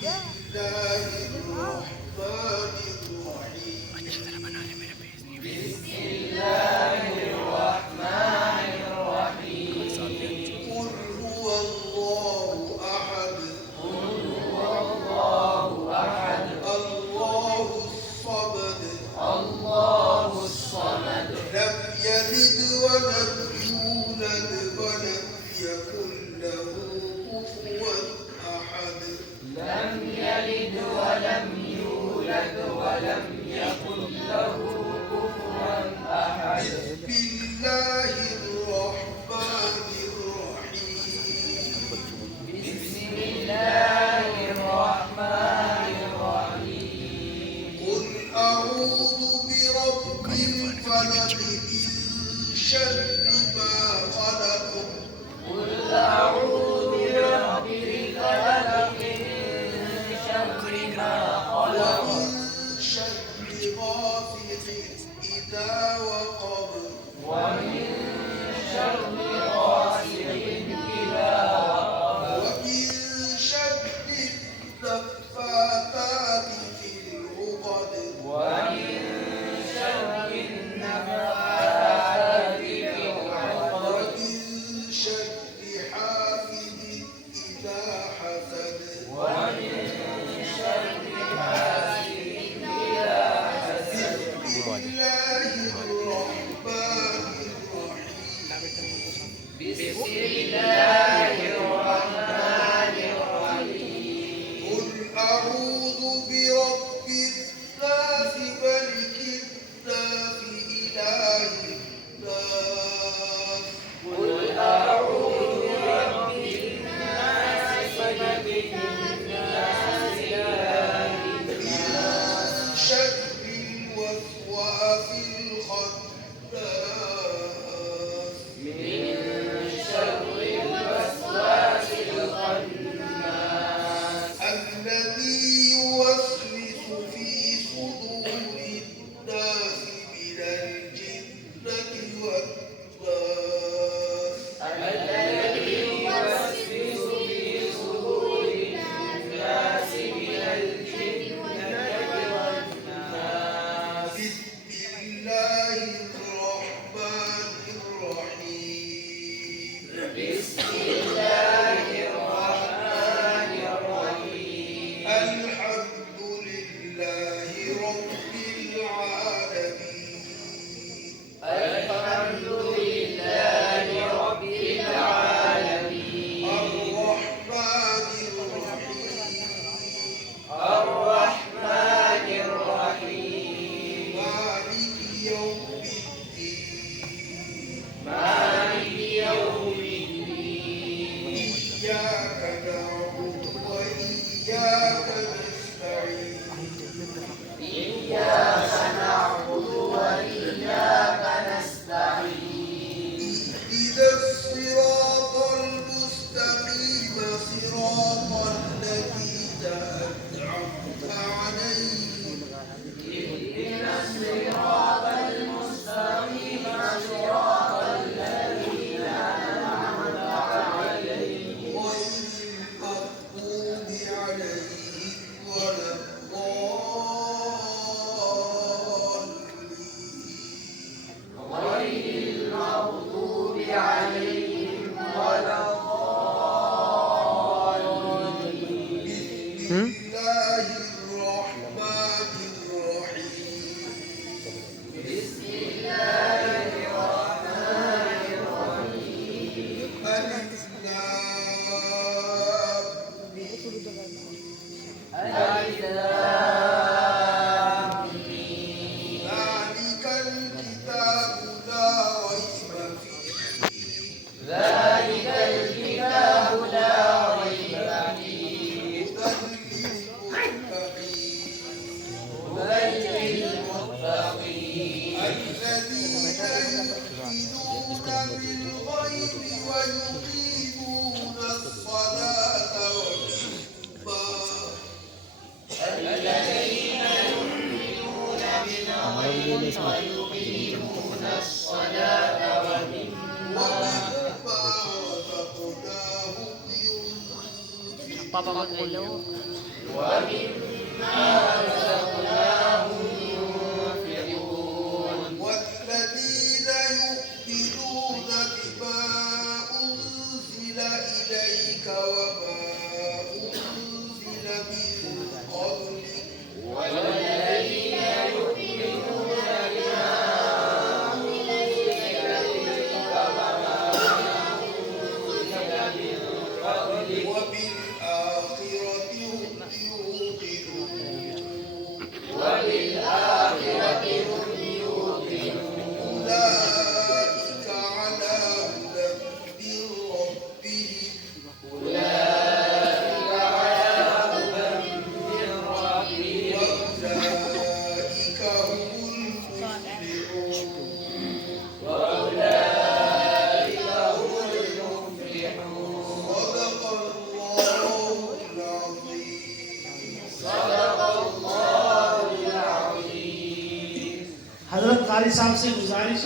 الله الرحمن الرحيم قل هو الله أحد الله الصمد لم يلد ولم يولد ولم يكن له كفوا أحد بسم الله الرحمن الرحيم قل أعوذ برب الفلق من شر ما خلق ومن شر غاسق إذا وقب ومن شر النفاثات في العقد ومن شر حاسد إذا حسد بسم الله الرحمن الرحيم قل أعوذ برب الناس ملك الناس إله الناس من شر الوسواس الخناس الذي يوسوس في صدور الناس من الجنة والناس بسم الله الرحمن الرحيم الحمد لله رب العالمين الرحمن الرحيم مالك يوم الدين إياك نعبد وإياك نستعين اهدنا الصراط المستقيم صراط الذين أنعمت عليهم غير المغضوب عليهم ولا الضالين بسم الله الرحمن الرحيم ألف لام ميم ذلك الكتاب لا ريب فيه هدى للمتقين الذين يؤمنون بالغيب ويقيمون الصلاة ومما رزقناهم ينفقون Papapagkilo. والذين يؤمنون بما أنزل إليك وما أنزل من قبلك وبالآخرة هم يوقنون أولئك على هدى من ربهم وأولئك هم المفلحون صدق الله العظيم हजरत कारी साहब से गुजारिश है